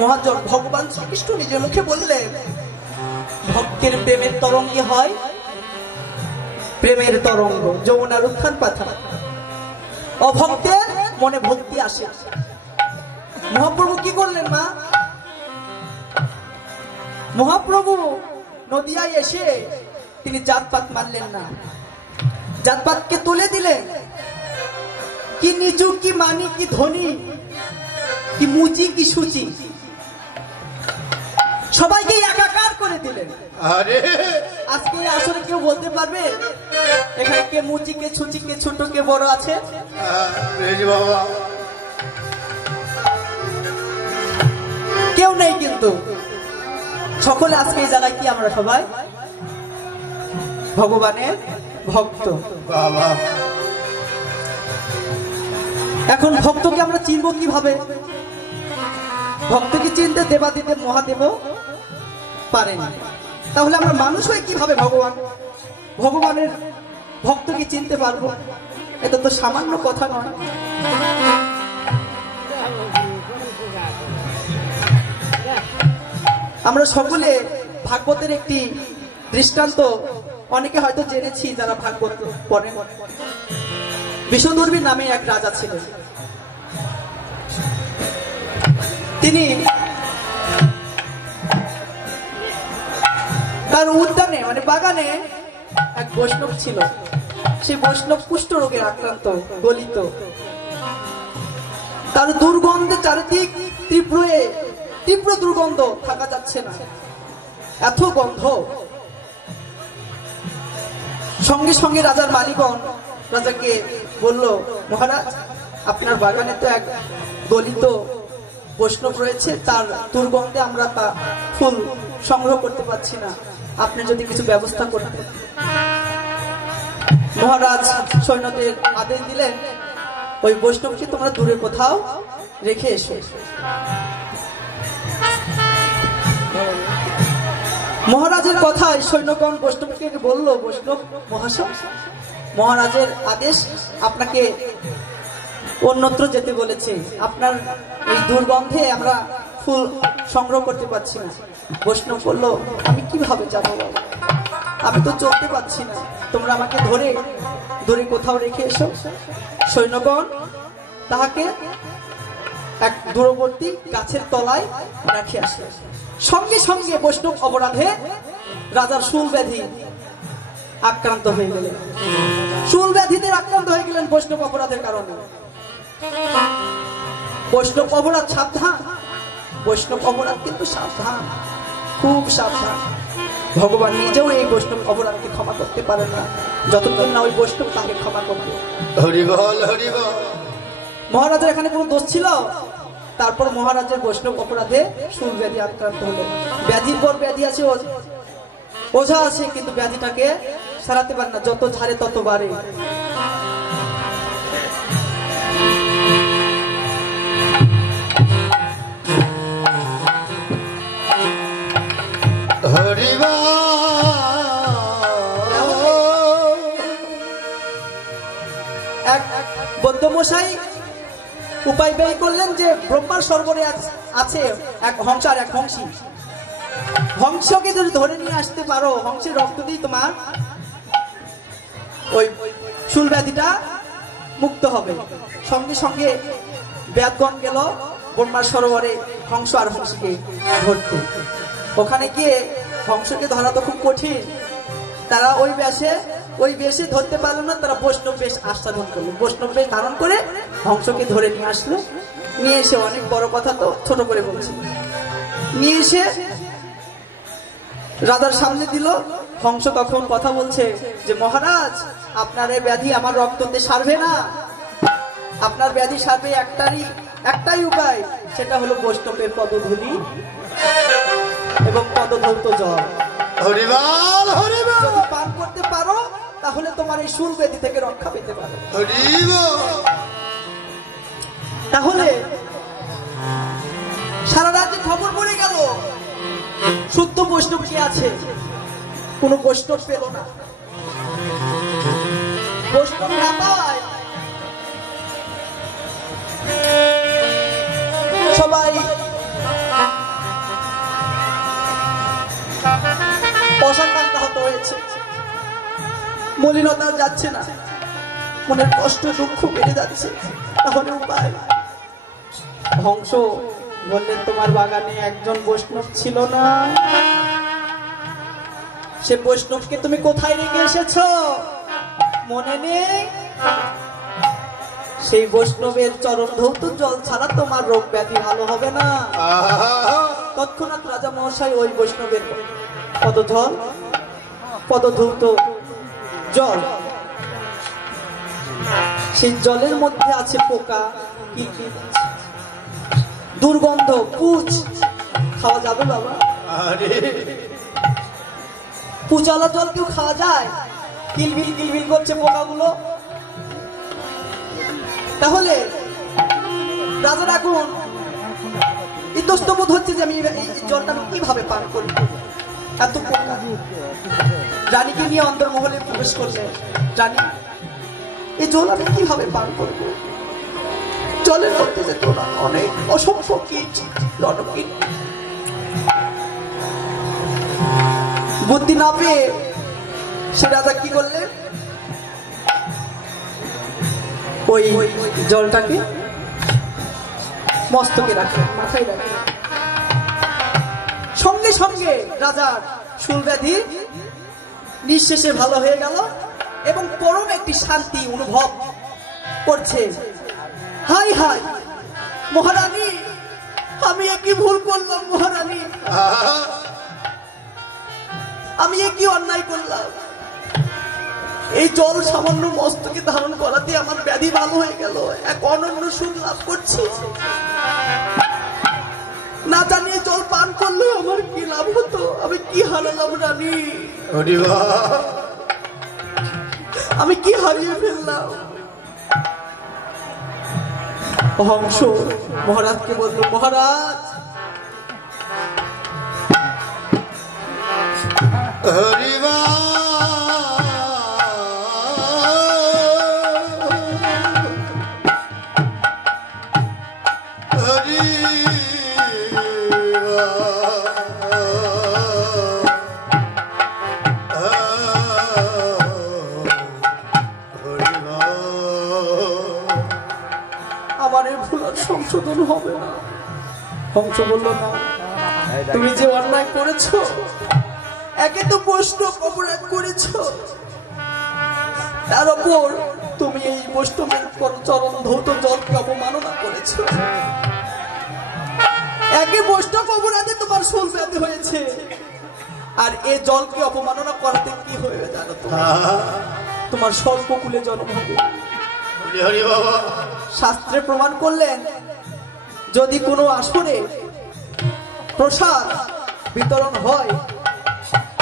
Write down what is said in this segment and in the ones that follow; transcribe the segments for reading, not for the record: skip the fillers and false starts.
মহাজন ভগবান শ্রীকৃষ্ণ নিজের মুখে বললেন, ভক্তের প্রেমের তরঙ্গে হয় প্রেমের তরঙ্গ, যমুনার উত্থান পাথর। অভক্তের মনে ভক্তি আসে। মহাপ্রভু কি করলেন মা? মহাপ্রভু নদিয়ায় এসে তিনি জাতপাত মানলেন না, জাতপাতকে তুলে দিলেন। কি নিচু, কি মানি, কি ধনী, কি মুচি, কি সুচি, সবাইকে একাকার করে দিলেন। আরে আজকে আসলে কেউ বলতে পারবে এখানে কে মুচি, কে ছুচি, কে ছোট, কে বড় আছে? বাবা কেউ নেই, কিন্তু সকলে আজকে এই জায়গায় কি আমরা সবাই ভগবানের ভক্ত। বাবা এখন ভক্তকে আমরা চিনব কিভাবে? ভক্তকে চিনতে দেবাদিদেব মহাদেব পারেন, তাহলে আমরা মানুষ হয়ে কিভাবে ভগবানের ভক্তকে চিনতে পারবো? এটা তো সামান্য কথা নয়। আমরা সকলে ভাগবতের একটি দৃষ্টান্ত অনেকে হয়তো জেনেছি যারা ভাগবত পড়েন। বিষ্ণুধর্মী নামে এক রাজা ছিলেন। তিনি তার উদ্যানে মানে বাগানে এক বৈষ্ণব ছিল। সেই বৈষ্ণব কুষ্ঠ রোগের আক্রান্ত, গলিত। তার দুর্গন্ধে চারিদিক তীব্র দুর্গন্ধ, থাকা যাচ্ছে না, এত গন্ধ। সঙ্গে সঙ্গে রাজার মালিকগণ রাজাকে বলল, মহারাজ আপনার বাগানে তো এক গলিত বৈষ্ণব রয়েছে, তার দুর্গন্ধে আমরা তা ফুল সংগ্রহ করতে পারছি না, আপনি যদি কিছু ব্যবস্থা করতেন। মহারাজ সৈন্যদের আদেশ দিলেন, ওই বৈষ্ণবকে তোমরা দূরে কোথাও রেখে এসো। মহারাজের কথায় সৈন্যগণ বৈষ্ণবকে বলল, বৈষ্ণব মহাশয়, মহারাজের আদেশ, আপনাকে অন্যত্র যেতে বলেছে, আপনার এই দুর্গন্ধে আমরা ফুল সংগ্রহ করতে পারছি না। বৈষ্ণব বলল, আমি কিভাবে যাবো বাবা, আমি তো চলতে পারছি না, তোমরা আমাকে ধরে কোথাও রেখে এসো। সৈন্যগণ তাহাকে এক দূরবর্তী গাছের তলায় রেখে আসে। সঙ্গে সঙ্গে বৈষ্ণব অপরাধে রাজার শুল ব্যাধি আক্রান্ত হয়ে গেলেন। শুল ব্যাধিতে আক্রান্ত হয়ে গেলেন বৈষ্ণব অপরাধের কারণে। বৈষ্ণব অপরাধ সাবধান, বৈষ্ণব অপরাধ কিন্তু সাবধান, খুব সাবধান। ভগবান নিজেও এই বৈষ্ণব অপরাধকে ক্ষমা করতে পারেন না যতক্ষণ না ওই বৈষ্ণব তাকে ক্ষমা করবে। হরি বল, হরি বল। মহারাজের এখানে কোনো দোষ ছিল? তারপর মহারাজের বৈষ্ণব অপরাধে শুল ব্যাধি আক্রান্ত হলেন। ব্যাধির পর ব্যাধি আছে, ওঝা আছে, কিন্তু ব্যাধিটাকে সারাতে পারে না, যত ঝাড়ে তত বাড়ে। হরি বল। এক বৌদ্ধমশাই উপায় ব্যয় করলেন যে ব্রহ্মার সরোবরে আছে এক হংস আর এক হংসী। হংসকে যদি ধরে নিয়ে আসতে পারো, হংসের রক্ত দিয়ে তোমার ওই শুল ব্যাধিটা মুক্ত হবে। সঙ্গে সঙ্গে ব্যাদগণ গেল ব্রহ্মার সরোবরে হংস আর হংসীকে ধরতে। ওখানে গিয়ে হংসকে ধরা তো খুব কঠিন, তারা ওই বেশে ধরতে পারলো না, তারা বৈষ্ণব বেশ আস্বাদন করলো। বৈষ্ণব বেশ ধারণ করে হংসকে ধরে নিয়ে আসলো। নিয়ে এসে, অনেক বড় কথা তো ছোট করে বলছি, নিয়ে এসে রাজার সামনে দিল। হংস তখন কথা বলছে যে, মহারাজ আপনার এই ব্যাধি আমার রক্ততে সারবে না, আপনার ব্যাধি সারবে একটাই উপায়, সেটা হলো বৈষ্ণবের পদধূলি এবং পদধৌত জল। হরি বল, হরি বল। যদি পান করতে পারো তাহলে তোমার এই শুল ব্যাধি থেকে রক্ষা পেতে পারো। হরি বল। তাহলে সারা রাজ্যে খবর পড়ে গেল শুদ্ধ বৈষ্ণব কে আছে। কোন বৈষ্ণব পেল না। বৈষ্ণব না পায় সবাই মলিনতা যাচ্ছে না, মনের কষ্ট দুঃখ বেড়ে যাচ্ছে, তাহলে উপায়? হংস বললেন, তোমার বাগানে একজন বৈষ্ণব ছিল না? সে বৈষ্ণবকে তুমি কোথায় রেখে এসেছো, মনে নেই? সেই বৈষ্ণবের চরণ ধৌত জল ছাড়া তোমার রোগ ব্যাধি ভালো হবে না। তৎক্ষণাৎ রাজা মহাশয় ওই বৈষ্ণবের পদধৌত জল, সেই জলের মধ্যে আছে পোকা, কিলবিল, দুর্গন্ধ, পুঁজ, খাওয়া যাবে বাবা? পুচালা জল কেউ খাওয়া যায়? কিলবিল কিলবিল করছে পোকাগুলো। তাহলে রাজার এখন ইতস্তবোধ হচ্ছে যে আমি এই জলটা কিভাবে পান করি, এত পোকা। রানীকে নিয়ে অন্দরমহলে প্রবেশ করলে, রানী এই জল আমি কিভাবে পান করবো? জলের মধ্যে যে তোলা অনেক অসংখ্য কীট, রণকীট। বুদ্ধি না পেয়ে সে রাজা কি করলেন, ওই জলটাকে মস্তকে রাখে, মাথায় রাখে। সঙ্গে সঙ্গে রাজার শূলব্যাধি নিঃশেষে ভালো হয়ে গেল এবং পরম একটি শান্তি অনুভব করছে। হাই হাই মহারানী, আমি একই ভুল করলাম মহারানী, আমি একই অন্যায় করলাম। এই জল সামান্য মস্তকে ধারণ করাতে আমার ব্যাধি ভালো হয়ে গেল, এক অনন্য সুখ লাভ করছি। না জানিয়ে জল পান করলে আমার কি লাভ হতো, আমি কি হারালাম রানী, আমি কি হারিয়ে ফেললাম? হংস মহারাজকে বলল, মহারাজ আমার এই ভুল সংশোধন হবে না। হংস বলল, না, তুমি যে অন্যায় করেছো, একে তো বৈষ্ণব অপরাধ করেছো, তার উপর তুমি এই বৈষ্ণবের চরণ ধৌত জলকে অপমাননা করেছো। একে বৈষ্ণব অপরাধে তোমার শূলব্যাধি হয়েছে, আর এই জলকে অপমাননা করাতে কি হয়ে জানো তো, তোমার স্বল্পকুলে জন্ম হবে। শাস্ত্রে প্রমাণ করলেন, যদি কোনো আসরে প্রসাদ বিতরণ হয়,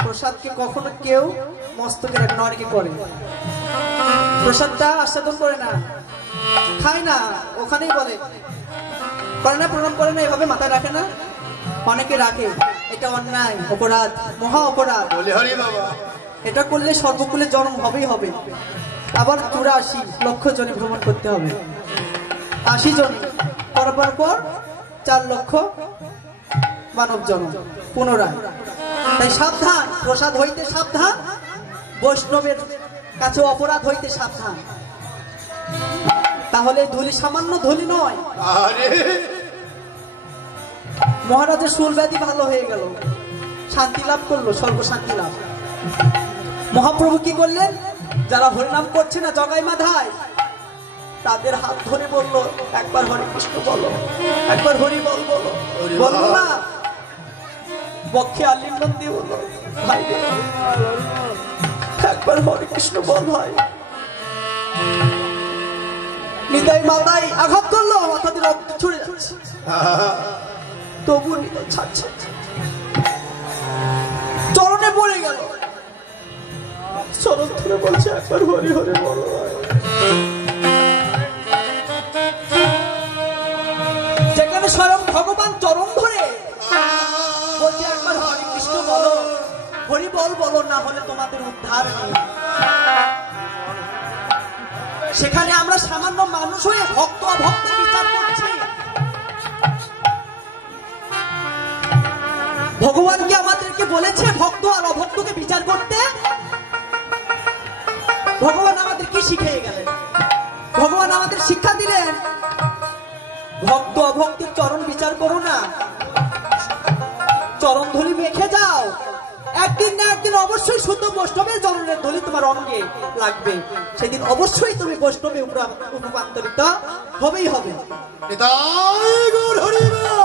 প্রসাদকে কখনো কেউ মস্তকে রাখে না, অনেকে করে, প্রসাদটা আস্বাদন করে না, খায় না, ওখানেই বলে, করে না, প্রণাম করে না, এভাবে মাথায় রাখে না, অনেকে রাখে। এটা অন্যায়, অপরাধ, মহা অপরাধ। এটা করলে সর্বকুলে জন্ম হবেই হবে। আবার 84 লক্ষ জনে ভ্রমণ করতে হবে, 80 জন করবার পর 4 লক্ষ মানব জন্ম পুনরায়। তাই সাবধান, প্রসাদ হইতে সাবধান, বৈষ্ণবের কাছে অপরাধ হইতে সাবধান। তাহলে ধুলি সামান্য ধুলি নয়। মহারাজের শূলব্যাধি ভালো হয়ে গেল, শান্তি লাভ করলো, সর্বশান্তি লাভ। মহাপ্রভু কি করলেন, যারা হরিনাম করছে না জগাই মাধায়, তাদের হাত ধরে বলল, একবার হরে কৃষ্ণ বলো, একবার হরি বল বলো। বলবো না, বক্ষে আলিঙ্গন দিয়ে বলল, ভাই একবার হরে কৃষ্ণ বল ভাই। নিতাই মাথায় আঘাত করলো, মাথা দিয়ে রক্ত ছুড়ে যাচ্ছে, তবু নিতাই ছাড়ছে, চরণে পড়ে গেল, চরণ ধরে বলছে, একবার হরি হরি বলো। যেখানে স্বয়ং ভগবান চরণ ধরে বলছে, একবার হরি কৃষ্ণ বলো, হরি বল বলো, না হলে তোমাদের উদ্ধার নেই। সেখানে আমরা সামান্য মানুষ হয়ে ভক্ত অভক্ত বিচার করছি। ভগবান কি আমাদেরকে বলেছে ভক্ত আর অভক্তকে বিচার করতে? ভগবান আমাদের কি শিখিয়ে গেলেন? ভগবান আমাদের শিক্ষা দিলেন, ভক্ত অভক্তের চরণ বিচার করো না, চরণ ধুলি মেখে যাও। একদিন না একদিন অবশ্যই শুদ্ধ বৈষ্ণবের চরণের ধুলি তোমার অঙ্গে লাগবে, সেদিন অবশ্যই তুমি বৈষ্ণবে রূপান্তরিত হবেই হবে। নিতাই গৌর হরি বল।